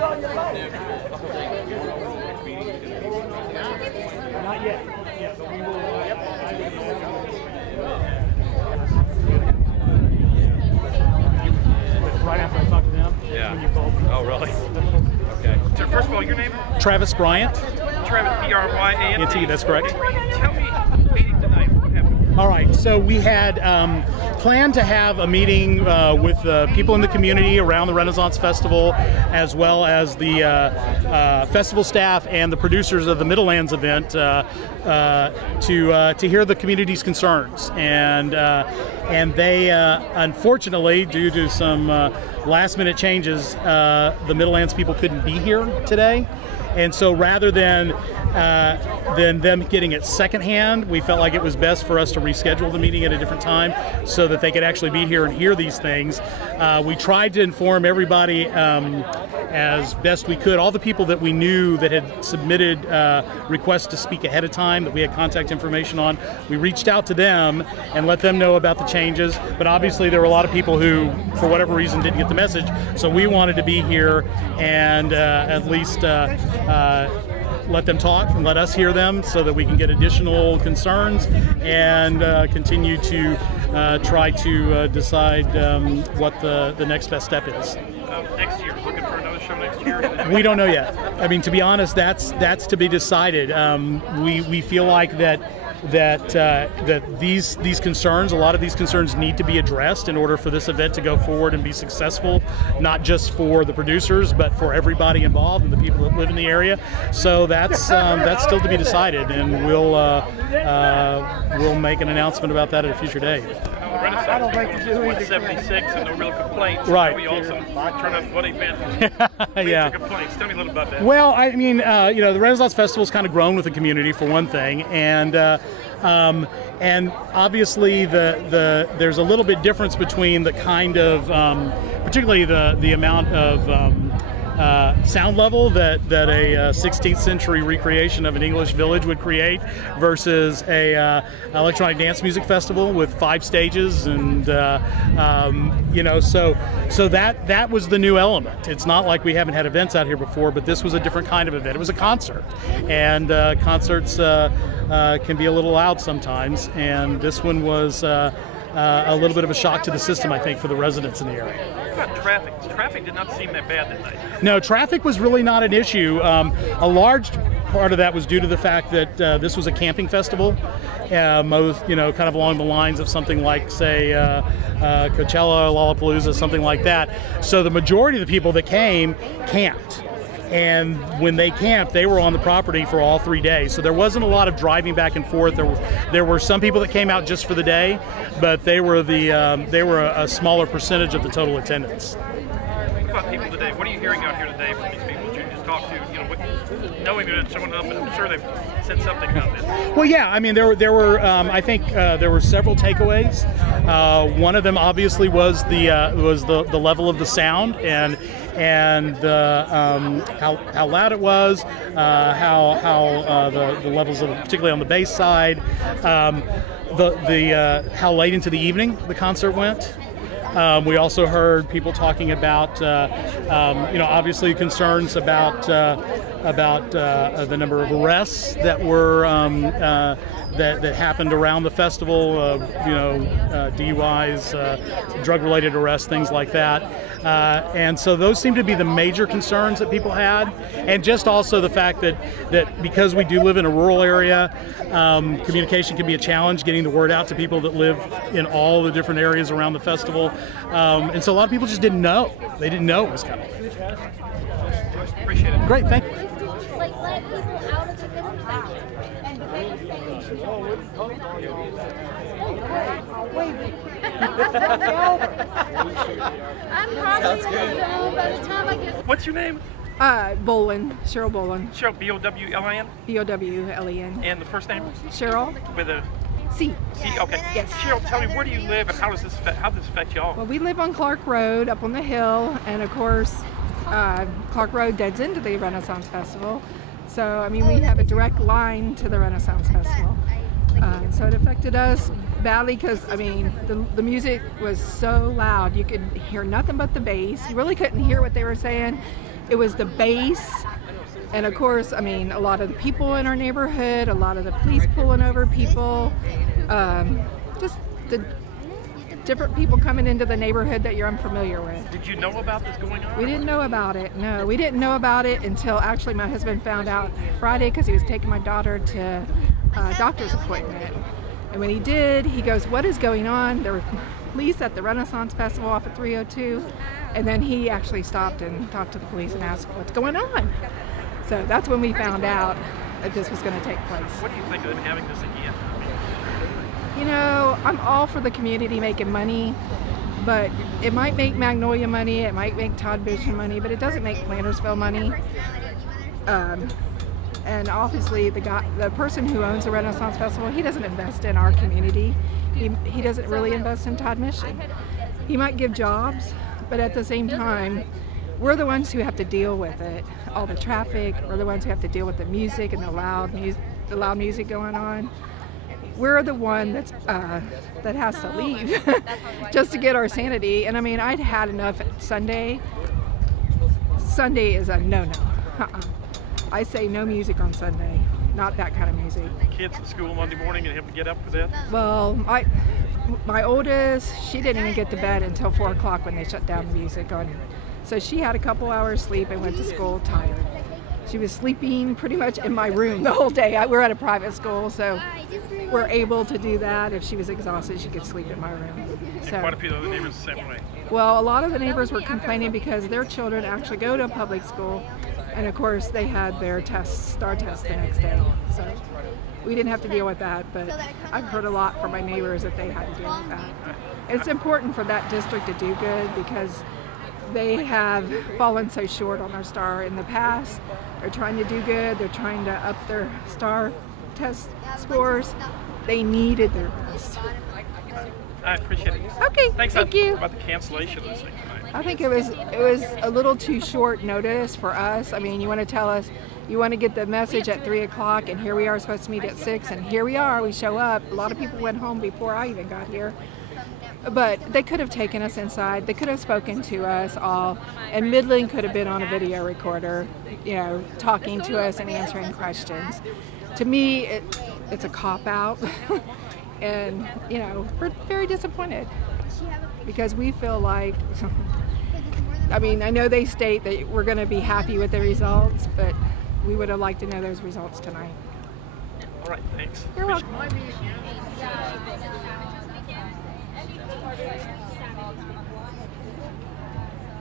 Not yet. Yeah, but we will. Right after I talk to them. Yeah. When you call. Oh, really? Okay. So first of all, your name? Travis Bryant. Travis, B-R-Y-A-N-T. That's correct. Tell me, meeting tonight, what happened? All right, so we had planned to have a meeting with people in the community around the Renaissance Festival, as well as the festival staff and the producers of the Middlelands event to hear the community's concerns. And they, unfortunately, due to some last-minute changes, the Middlelands people couldn't be here today. And so rather than them getting it secondhand, we felt like it was best for us to reschedule the meeting at a different time so that they could actually be here and hear these things. We tried to inform everybody as best we could, all the people that we knew that had submitted requests to speak ahead of time that we had contact information on. We reached out to them and let them know about the changes, but obviously there were a lot of people who, for whatever reason, didn't get the message, so we wanted to be here and at least let them talk and let us hear them so that we can get additional concerns and continue to try to decide what the next best step is. Next year, looking for another show next year? We don't know yet. I mean, to be honest, that's to be decided. We feel like that these concerns, a lot of these concerns need to be addressed in order for this event to go forward and be successful, not just for the producers, but for everybody involved and the people that live in the area. So that's still to be decided, and we'll make an announcement about that at a future date. I don't think you do anything. 76 and no real complaints. Right. We also turn out what event. Yeah. Complaints. Tell me a little about that. Well, I mean, the Renaissance Festival's kind of grown with the community for one thing, and obviously there's a little bit difference between the kind of, particularly the amount of sound level that a 16th century recreation of an English village would create versus a electronic dance music festival with 5 stages, and so that was the new element. It's not like we haven't had events out here before, but this was a different kind of event. It was a concert, and concerts can be a little loud sometimes, and this one was a little bit of a shock to the system, I think, for the residents in the area. What about traffic? Traffic did not seem that bad that night. No, traffic was really not an issue. A large part of that was due to the fact that this was a camping festival, kind of along the lines of something like, say, Coachella, Lollapalooza, something like that. So the majority of the people that came camped. And when they camped, they were on the property for all 3 days. So there wasn't a lot of driving back and forth. There were some people that came out just for the day, but they were a smaller percentage of the total attendance. What about people today? What are you hearing out here today from these people that you just talked to? Knowing that it's showing up, and I'm sure they've said something about this. Well, yeah. I mean, there were I think there were several takeaways. One of them obviously was the level of the sound and how loud it was, how the levels of, particularly on the bass side, how late into the evening the concert went. We also heard people talking about, obviously concerns about the number of arrests that were that happened around the festival, DUIs, drug-related arrests, things like that. And so those seem to be the major concerns that people had, and just also the fact that because we do live in a rural area, communication can be a challenge, getting the word out to people that live in all the different areas around the festival. And so a lot of people just didn't know. They didn't know it was coming. Appreciate it. Great, thank you. Like, let people out of the business section. And I'm probably in the zone by the time I get. What's your name? Bolin, Cheryl Bolin. Cheryl, B-O-W-L-I-N? B-O-W-L-E-N. And the first name? Cheryl. With a C. C, okay. Yes. Cheryl, tell me, where do you live and how does this affect y'all? Well, we live on Clark Road up on the hill, and of course, Clark Road deads into the Renaissance Festival. So, I mean, we have a direct line to the Renaissance Festival. So it affected us badly because, I mean, the music was so loud. You could hear nothing but the bass. You really couldn't hear what they were saying. it was the base. And of course, I mean, a lot of the people in our neighborhood, a lot of the police pulling over people, just the different people coming into the neighborhood that you're unfamiliar with. Did you know about this going on? We didn't know about it. No, we didn't know about it until actually my husband found out Friday because he was taking my daughter to a doctor's appointment. And when he did, he goes, "What is going on?" There were police at the Renaissance Festival off at 302. And then he actually stopped and talked to the police and asked, "What's going on?" So that's when we found out that this was going to take place. What do you think of them having this again? You know, I'm all for the community making money, but it might make Magnolia money, it might make Todd Vision money, but it doesn't make Plantersville money. And obviously the person who owns the Renaissance Festival, he doesn't invest in our community. He doesn't really invest in Todd Mission. He might give jobs, but at the same time, we're the ones who have to deal with it. All the traffic, we're the ones who have to deal with the music and the loud music going on. We're the one that has to leave just to get our sanity. And I mean, I'd had enough Sunday. Sunday is a no-no. I say no music on Sunday, not that kind of music. Kids at school Monday morning and have to get up for that? Well, my oldest, she didn't even get to bed until 4 o'clock when they shut down the music on. So she had a couple hours sleep and went to school tired. She was sleeping pretty much in my room the whole day. We're at a private school, so we're able to do that. If she was exhausted, she could sleep in my room. And quite a few other neighbors the same way. Well, a lot of the neighbors were complaining because their children actually go to a public school, and of course they had their STAR test the next day. So we didn't have to deal with that, but I've heard a lot from my neighbors that they had to deal with that. It's important for that district to do good because they have fallen so short on their STAR in the past. They're trying to do good. They're trying to up their STAR test scores. They needed their best. I appreciate it. Okay, thank you. About the cancellation of this thing tonight. I think it was a little too short notice for us. I mean, you want to tell us, you want to get the message at 3 o'clock, and here we are supposed to meet at 6, and here we are, we show up. A lot of people went home before I even got here. But they could have taken us inside. They could have spoken to us all, and Midland could have been on a video recorder, you know, talking to us and answering questions. To me, it's a cop-out, and, you know, we're very disappointed because we feel like, I mean, I know they state that we're going to be happy with the results, but we would have liked to know those results tonight. All right, thanks. You're welcome.